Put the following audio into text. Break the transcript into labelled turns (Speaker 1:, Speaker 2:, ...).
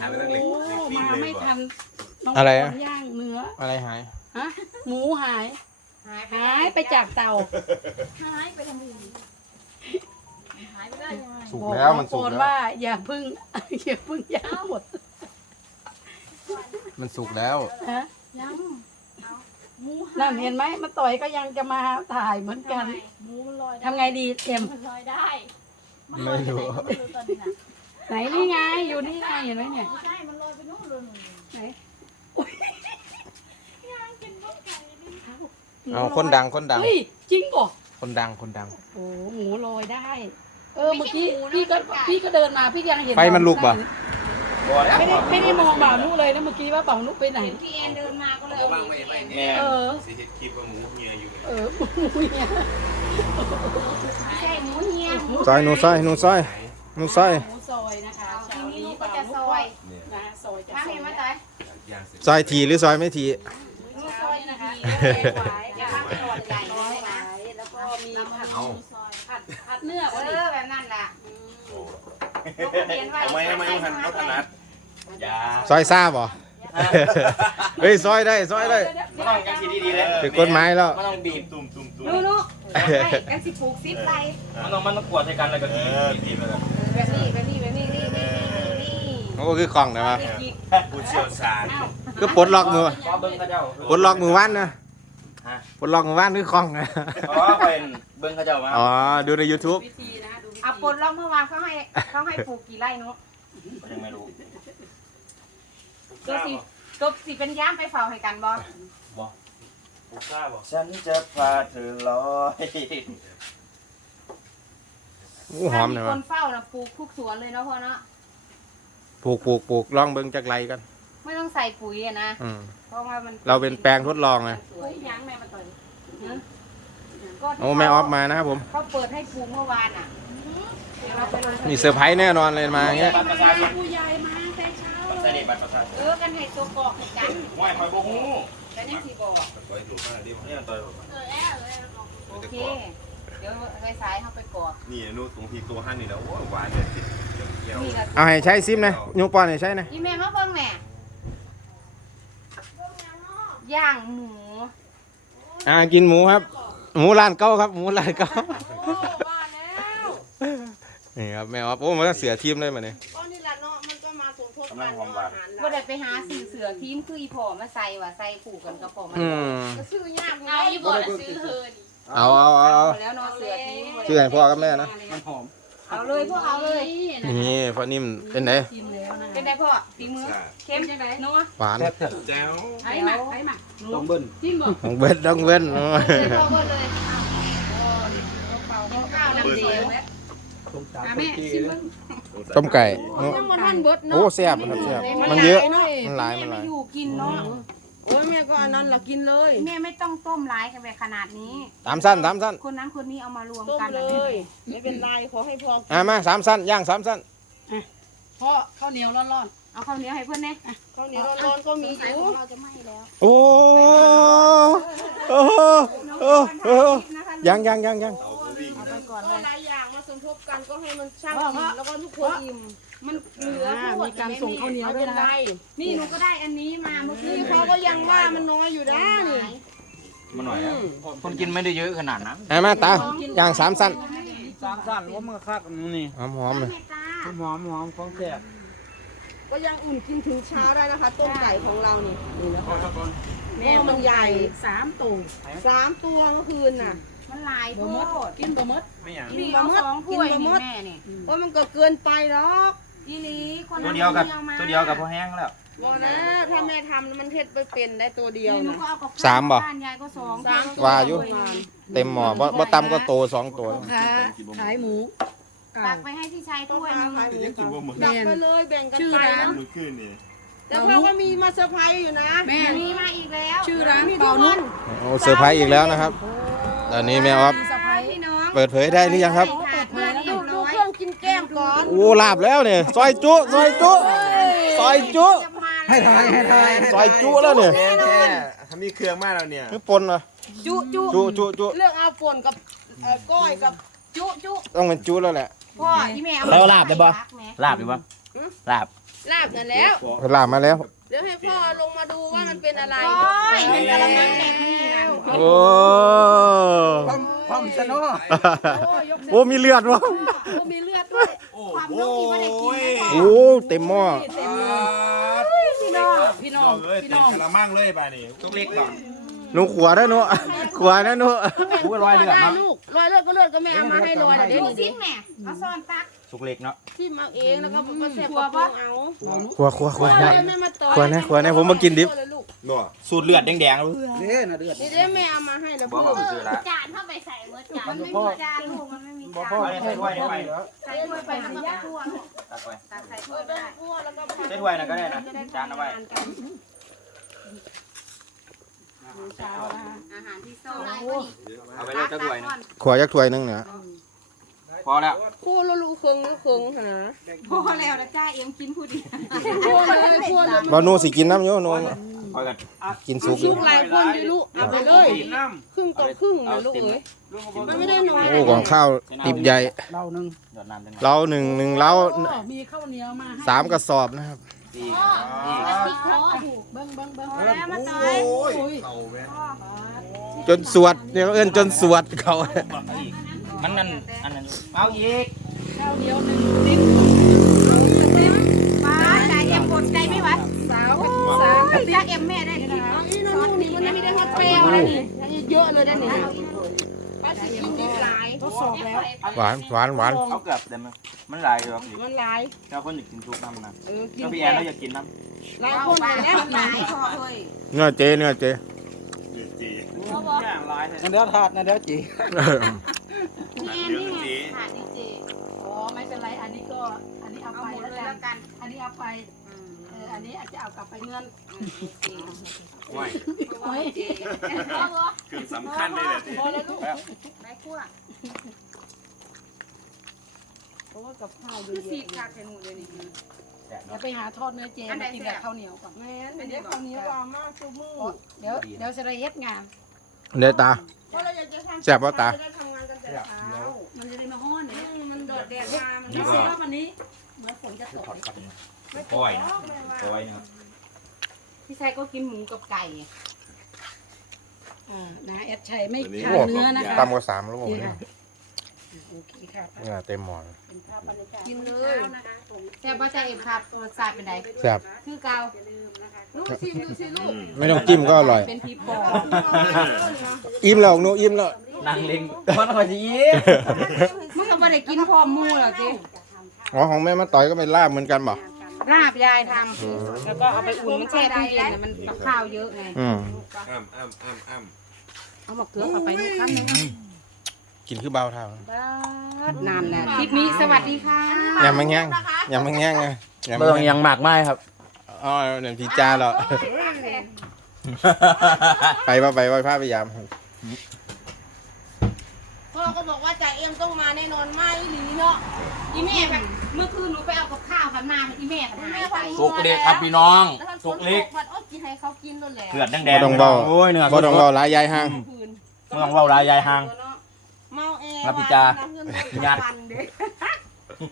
Speaker 1: มาไม่ทัน
Speaker 2: อะไร
Speaker 1: ย่างเนื้อ
Speaker 2: อะไรหาย
Speaker 1: ฮะหมูหายไปจากเตา
Speaker 3: หายไปทำไมหายไปได้ยังไง
Speaker 2: สุกแล้วมันสุกแล้ว
Speaker 1: ว่าอย่าพึ่งย่างหมด
Speaker 2: มันสุกแล้ว
Speaker 1: ฮะยังนั่นเห็นไหมมาต่อยก็ยังจะมาถ่ายเหมือนกันทำไงดีเอ็ม
Speaker 3: ลอยได้
Speaker 2: ไม่รู้
Speaker 1: ไหนนี่ไงอยู่นี่ไงเห็นไหมเนี่ย
Speaker 3: ใช่มันลอยไปนู่นเลย
Speaker 1: ไหน
Speaker 2: เอาคนดัง
Speaker 1: เฮ้ยจริงป่ะ
Speaker 2: คนดัง
Speaker 1: โอ้หมูลอยได้เมื่อกี้พี่ก็เดินมาพี่ยังเห็น
Speaker 2: ไฟมันลุกป่ะ
Speaker 1: ไม่ได้มองบ่าวนุเลยนะเมื่อกี้ว่าบ่าวนุไปไหน
Speaker 3: พี่เอ็นเดินมาก็เลย
Speaker 4: สิเห็ดคลิปว่าหมูเฮียอยู่
Speaker 1: หมูเฮีย
Speaker 3: ใช่หมูเฮีย
Speaker 2: ซอยหนูซอย
Speaker 1: หมูซอยนะคะ
Speaker 3: ทีนี้ก็จะซอย
Speaker 1: นะซอย
Speaker 3: มาเห็นไหมต่อย
Speaker 2: ซอยทีหรือซอยไม่ที
Speaker 1: ซอยนะคะ
Speaker 3: อย่ามาเป็นหลอดใหญ่นะ
Speaker 1: แล้วก็มีผัดเนื้อ
Speaker 3: แบบนั้นแหละ
Speaker 4: ทำไมหันรถถนัด
Speaker 2: ซอยซ่าบ่เฮ้ยซอยได้
Speaker 4: ไม่ต้องกันทีดีๆเลย
Speaker 2: เป็นกฎหมายแล้ว
Speaker 4: ไม่ต้องบีบตุ่ม
Speaker 3: ลูกกันสิปลูกซิปไร
Speaker 4: มันต้องกวดใส่กันเลยก็บีบเลย
Speaker 3: แบบนี้
Speaker 2: มันก็คือกล่องนะครับ
Speaker 4: ผู้เชี่ยวชาญ
Speaker 2: ก็ปลดล็อกมือปลดล็อกมือวันนะปลดล็อกมือวันคือกล่องนะ
Speaker 4: เป็นเบิ้งเขาเจ้ามา
Speaker 2: อ๋อดูใน YouTube
Speaker 3: ปลดล็อกเมื่อวานเขาให้ปลูกกี่ไร่นุ๊ก
Speaker 4: ยังไม่รู้
Speaker 3: ตัวสิเป็นย่ามไปเฝ้าให้กันบ่
Speaker 4: ฉันจะพาเธอลอย
Speaker 2: หอมเลย
Speaker 3: คนเฝ้านะปลูกทุกสวนเลยเนาะพ่อเนาะ
Speaker 2: ปลูกลองเบิ้งจากไรกัน
Speaker 3: ไม่ต้องใส่ปุ๋ยนะเพราะว่ามัน
Speaker 2: เราเป็นแปลงทดลองไง
Speaker 3: ยังแม่มาต่อย
Speaker 2: โอ้แม่ออฟมานะครับผม
Speaker 3: เขาเปิดให้ปลูกเมื่อวานอ่ะ
Speaker 2: มีเซอร์ไพรส์แน่นอนเลยมาอย่างเงี้ย
Speaker 1: ผู้ใหญ่มาแต่เช้า
Speaker 4: ใส่เด็กบัตรประชาชน
Speaker 3: กันให้ตัวกอกกัน
Speaker 4: ว่ายคอยโบหู
Speaker 3: แต่นี่สีบอก
Speaker 4: ต่อยถูกมากดิเนี่ยต่อย
Speaker 3: โอเคเดี๋ยวไปสายเขาไปกอด
Speaker 4: นี่นู้ตรงที่ตัวหั่นนี่แล้วโอ้หวานเลย
Speaker 2: เอาให้ใช้ซิมนะยกปอนให้ใช้นะ
Speaker 3: ยี่แม่มาเพิ่งแม่ย่างหมู
Speaker 2: กินหมูครับหมูร้านเก้าครับหมูร้านเก้านี่ครับแม่ครับโอ้มันก็เสือทีมเลยมาเนี่ย
Speaker 3: นี่แหละเนาะมันก็มาสมทบกันว่าได้ไปหาเสือทีมคืออีพอมาใส่ว่าใส่ผูกกันกับพอมันก็ซื้อยากเอาอีพอซื้อเฮิน
Speaker 2: เอา
Speaker 3: แล้วเนาะเสือทีม
Speaker 2: ชื่อให้พ่อกับแม่นะ
Speaker 4: มันหอม
Speaker 3: เอาเลยพวกเอาเลย
Speaker 2: นี่พ่อนิ่มเป็นไง
Speaker 3: เป็นไงพ่อตีมือเข้มจังไงนัว
Speaker 2: หวาน
Speaker 4: แจ๋ว
Speaker 1: ไอ้หมัก
Speaker 4: ต้องเบิ้ล
Speaker 1: จิ้มบ่
Speaker 2: ต้องเบิ้ลต้องเบิ้ล
Speaker 3: พ่อเบิ้ลเลยข้าวน้ำเดียว
Speaker 1: แม่ชิม
Speaker 2: ต้มไก่โอ้แซ่บครับแซ่บมันเยอะมันหลาย
Speaker 3: อยู่กินเนาะ
Speaker 1: โอ้ยแม่ก็อันนั้นละกินเลย
Speaker 3: แม่ไม่ต้องต้มร้ายกันไปขนาดนี้
Speaker 2: 3 สั้น
Speaker 3: คนนั้นคนนี้เอามารวมกัน
Speaker 1: เลยไม่เป็นไรขอให้พอ
Speaker 2: มา3 สั้นย่าง3 สั้น
Speaker 1: พ่อข้าวเหนียวร้อน
Speaker 3: ๆเอาข้าวเหนียวให้เพื่อนเนี่ย
Speaker 1: ข้าวเหนียวร้อนก็มีอยู่
Speaker 3: เราจะไม่แล้ว
Speaker 2: โอ้ยัง
Speaker 1: หลายอย่างมาสมทบกันก็ให้มันช่างอิ่มแล้วก็ทุกคนอิ่ม
Speaker 3: มันเหลือ
Speaker 1: มีการส่งข้าวเหนียวด้วยนะ
Speaker 3: นี่หนูก็ได้อันนี้มาเมื่อกี้
Speaker 1: เขาก็ยังว่ามันน้อยอยู่นะนี่
Speaker 4: มันหน่อยคนกินไม่ได้เยอะขนาดนั้น
Speaker 2: มาตาย่าง3 สั้น
Speaker 4: ว่ามันคักนี่
Speaker 2: หอมเลย
Speaker 4: หอมของแซ่บ
Speaker 1: ก็ยังอุ่นกินถึงเช้าได้นะคะต้มไก่ของเรานี่นะคะแม่มันใหญ่3 ตัวเมื่อคืนน่ะ
Speaker 3: มันหลายโพด
Speaker 1: กินบะมด
Speaker 4: ไม่อย่าง
Speaker 3: กินบะมดกินบะมดแม่นี่
Speaker 1: ว่ามันก็เกินไปหรอก
Speaker 3: อีหลีคน
Speaker 4: ตัวเดียวกับพอแห้งแล้ว
Speaker 1: บ่นะถ้าแม่ทำมันเทศไปเป็นได้ตัวเดียวนะ
Speaker 2: 3บ่
Speaker 3: ยายก็2
Speaker 2: ว่าอยู่เต็มหม้อบ่ต่ำก็โต2 ตัว
Speaker 1: ขายหมู
Speaker 3: ตักไปให้พี่ชายด้วย
Speaker 1: ตักไปเลยแบ่งกันไปนะแต่เราก็มีมาเซอร์ไพรส์อยู่นะ
Speaker 3: แม่มีมาอีกแล้ว
Speaker 1: ชื่อร้านเป่านุ่น
Speaker 2: โอ้เซอร์ไพรส์อีกแล้วนะครับตอนนี้แม่ออฟเปิดเผยได้หรือยังครับ
Speaker 1: ดูเครื่องกินแก้มก่อน
Speaker 2: โอ้ลาบแล้วเนี่ยซอยจุ
Speaker 4: ให้ทาย
Speaker 2: ซอยจุแล้วเนี่ย
Speaker 4: ทำมีเครื่องมากแล้วเนี่ย
Speaker 2: คือปนเหรอ
Speaker 1: จุเลือกเอาป่นกับก้อยกับจุ
Speaker 2: ต้องเป็นจุแล้วแหละ
Speaker 3: พ่อที่แม่
Speaker 4: เราลาบได้ปะลาบดีปะลาบ
Speaker 1: ลาบนั่นแล้ว
Speaker 2: ลาบมาแล้ว
Speaker 1: เดี๋ยวให้พ่อลงมาดูว่ามันเป็นอะไร
Speaker 3: เห็นกะละมังแบบนี้นะ
Speaker 2: โอ้
Speaker 4: ความชนะ
Speaker 2: โอ้มีเลือดวะ
Speaker 1: มีเลือดด้วย
Speaker 3: ความลูกที่ไม่ได้กินนะ
Speaker 2: โอ้เต็มหม้อ
Speaker 1: เต็มเลยพี่น้องพี่น้อง
Speaker 5: เลยเป็นกะละมังเลยป่ะนี่
Speaker 4: ทุกเล็กก่อน
Speaker 2: หนูขวาได้หนูขวาได้หนู
Speaker 4: อุ้ยรอยเลือด
Speaker 1: ได้
Speaker 4: เนาะ
Speaker 1: ลูกรอยเลือดก็เลือดก็แม่เอามาให้รอยเดี๋ยว
Speaker 3: ดู
Speaker 1: นี้
Speaker 3: ซิแม่เอาซ่อนตัก
Speaker 4: ทุกเล็กเนาะ
Speaker 1: ที่มาเองแล้วก็มาแซ่บกระปุกเอา
Speaker 2: ขวา
Speaker 1: ขวาเลยแม่มาต่อย
Speaker 2: ขวานะผมมากินดิบ
Speaker 4: สูตรเลือดแดงๆเลย
Speaker 1: นี่เดี๋ยวแม่เอามาให้แล้ว
Speaker 4: บอก
Speaker 1: พ่อ
Speaker 4: ว่าซื้อละ
Speaker 3: จานเข้าไปใส่เมื่อจานมันไม่มีจานลูกมันไม่มีจาน
Speaker 4: เอาใส่ถ้วยได้ไหม
Speaker 3: ใส่ถ้วยไปทำกับทั่วลูก
Speaker 4: ตักไป
Speaker 3: ตักใส่ถ้วยไป
Speaker 1: พ่อแล้วก็
Speaker 4: ใส่ถ้วยนะก็ได้นะจานเอาไว้
Speaker 3: อาหารที่ซ่อน
Speaker 4: เอาไปเลยจะถ้วยนะ
Speaker 2: ขวายักถ้วยนึงเนี่ย
Speaker 4: พอแล้ว
Speaker 1: คู่แล้วลูกเคิงหา
Speaker 3: พอแล้วนะจ้าเอ็มกินผู้เดียว
Speaker 1: คู่เลยคู่เลย
Speaker 2: บ่หนูสิกินน้ำอยู่หนู
Speaker 4: พอกัน
Speaker 2: กินสุกอ
Speaker 1: ลู
Speaker 2: ยู่
Speaker 1: กหลายคนดิลูกเอาไปเลยครึ่งต่อครึ่งนะลูกเอ้ยมันไม่ได้น้อย
Speaker 2: โอ้ของข้าวติบใหญ่
Speaker 4: หยดน้ำจัง
Speaker 2: เราหนึ่งเรา
Speaker 6: มีข้าวเหนียวมาให้
Speaker 2: 3 กระสอบนะครับ
Speaker 4: อีก
Speaker 3: ติ๊กคอถูก
Speaker 6: เบิ้ง
Speaker 3: พอแล้วมาต่อย
Speaker 2: จนสวดเนี่ยเอิ้นจนสวดเขา
Speaker 4: อีกมันนั่นอันนั้นเอาอีก
Speaker 6: ข้าวเหนียว1 ลิ้น
Speaker 3: ป้าจ่าเอ็มกดใจไหมวะ
Speaker 1: สาว
Speaker 3: จ้าเอ็มแม่ได้กิน
Speaker 1: นี่นะลูกนี่มันไม่ได้ฮอตเปรี้ยวนะนี่เยอะเลยได้นี่ป้าจะกินดิบหลาย
Speaker 6: ทดสอบแล้ว
Speaker 2: หวาน
Speaker 4: เอาเกือบได้ไหมมันหลายอยู่ครับ
Speaker 1: มันหลาย
Speaker 4: เจ้าคนอยากกินทุกน้ำนะ
Speaker 1: กิน
Speaker 4: เจ้าพี่แอนเราอยากกินน้ำ
Speaker 1: หลายคนแล้ว
Speaker 3: หลายพอเลย
Speaker 2: เนื้อเจ
Speaker 3: พอบอก
Speaker 4: อย่างหลาย
Speaker 6: เดี๋ยวถาดนะเดี๋ยวจี
Speaker 3: พี่แอนนี่ไงค่ะดีเจ
Speaker 6: อ๋อไม่เป็นไรอันนี้เอา
Speaker 3: เอา
Speaker 6: ไป
Speaker 3: หมด
Speaker 6: แล้ว
Speaker 3: เลยแล้ว
Speaker 6: กั
Speaker 3: กัน น
Speaker 6: อันนี้เอาไปอันนี้อาจจะเอากลับไปเงิน
Speaker 5: ไหว
Speaker 3: โอ้ยพอบอก
Speaker 5: คือสำคัญเลยแหละ
Speaker 1: พอแล้วลูก
Speaker 3: ได้คั่ว
Speaker 1: เพราะว่ากับข้าวเย
Speaker 3: คือ
Speaker 1: อะ
Speaker 3: สีคักใส่หมูเลยนี่
Speaker 6: อย่าไปหาทอดเนื้อเจมากินกับข้าวเหนียวก่อน
Speaker 1: แม่เดี๋ยวคราวนี้ว่ามาซูมือ
Speaker 6: เดี๋ยวจะได้เฮ็ดงาน
Speaker 2: เดี๋ยวตา
Speaker 1: เพราะเราอยากจะทำ
Speaker 2: แซ่บบ่ตา
Speaker 1: จะได้ทำงานกันแต่เช้า
Speaker 6: มันจะได้มาฮ้อนเนี่ย
Speaker 1: มันโดดแดดมามัน
Speaker 6: นี่
Speaker 1: ไม่
Speaker 6: สิ
Speaker 1: ใช่
Speaker 6: ว่าวันนี้เหมือนฝนจะตก
Speaker 4: ปล่อยนะปล่อยนะ
Speaker 3: พี่ชายก็กินหมูกับไก่
Speaker 6: นะแอดชัยไม่ทานเนื้อนะคะ
Speaker 2: ตำกว่า3ลูก
Speaker 6: นี่ค่ะโอเคค่ะ
Speaker 2: เนี่ยเต็มหม้อ
Speaker 6: เป็นภาพบรรยากาศ
Speaker 3: กินเลยแต่ว่าจะเอ็มครับตัวสาดเป็นไง
Speaker 2: แซ่บ
Speaker 3: คือเกา
Speaker 1: ลูกชิมดูสิลูก
Speaker 2: ไม่ต้องจิ้มก็อร่อย
Speaker 3: เป็นพีปอ
Speaker 2: อิ่มแล้วหนูอิ่มแล้ว
Speaker 4: นางลิงมันคอยจะยิ้ม
Speaker 3: มึงก็ไม่ได้กินพร้อมหมูหรอจิ
Speaker 2: อ๋อของแม่มาต่อยก็เป็นลาบเหมือนกันบ่
Speaker 3: ลาบยายทำแล้วก็เอาไปอุ่นมันแช่ตู้เย็นมันกับข้าวเยอะไง
Speaker 2: อืม
Speaker 5: อ้ำ
Speaker 3: เอามาเกลือเอาไปลูกครั้งนึง
Speaker 2: กินคือเบาเท่าน
Speaker 3: านแหละคลิปนี้สวัสดีค่ะ
Speaker 2: อย่ามาแง่งอย่ามาแง่งไงอย่า
Speaker 4: ไม่
Speaker 2: มา
Speaker 4: ต้อง
Speaker 2: แง่ง
Speaker 4: ยังหมากไม้ครับ
Speaker 2: อ๋อเดี๋ยวพี่จ้าเหรอไปพาพยายาม
Speaker 1: พ่อก็บอกว่าจ่าเอ็มต้องมาแน่นอนไม่หรือเนาะ
Speaker 3: อีแม่แบบเมื่อคืนหนูไปเอากับข้าวกันมาอีแม่ก็หายไป
Speaker 4: สุกเล็กครับพี่น้องสุกเล็ก
Speaker 1: ผัดอ้อกินให้เขากินนั่นแหละ
Speaker 4: เลือดแดงๆโอ้ยเนื้อ
Speaker 2: บ่ต้องเบาหลายยายห่าง
Speaker 1: คืน
Speaker 4: เมืองเว้าลายยายหาง
Speaker 1: เมาแอร์
Speaker 4: รับพิจา
Speaker 1: ญาติ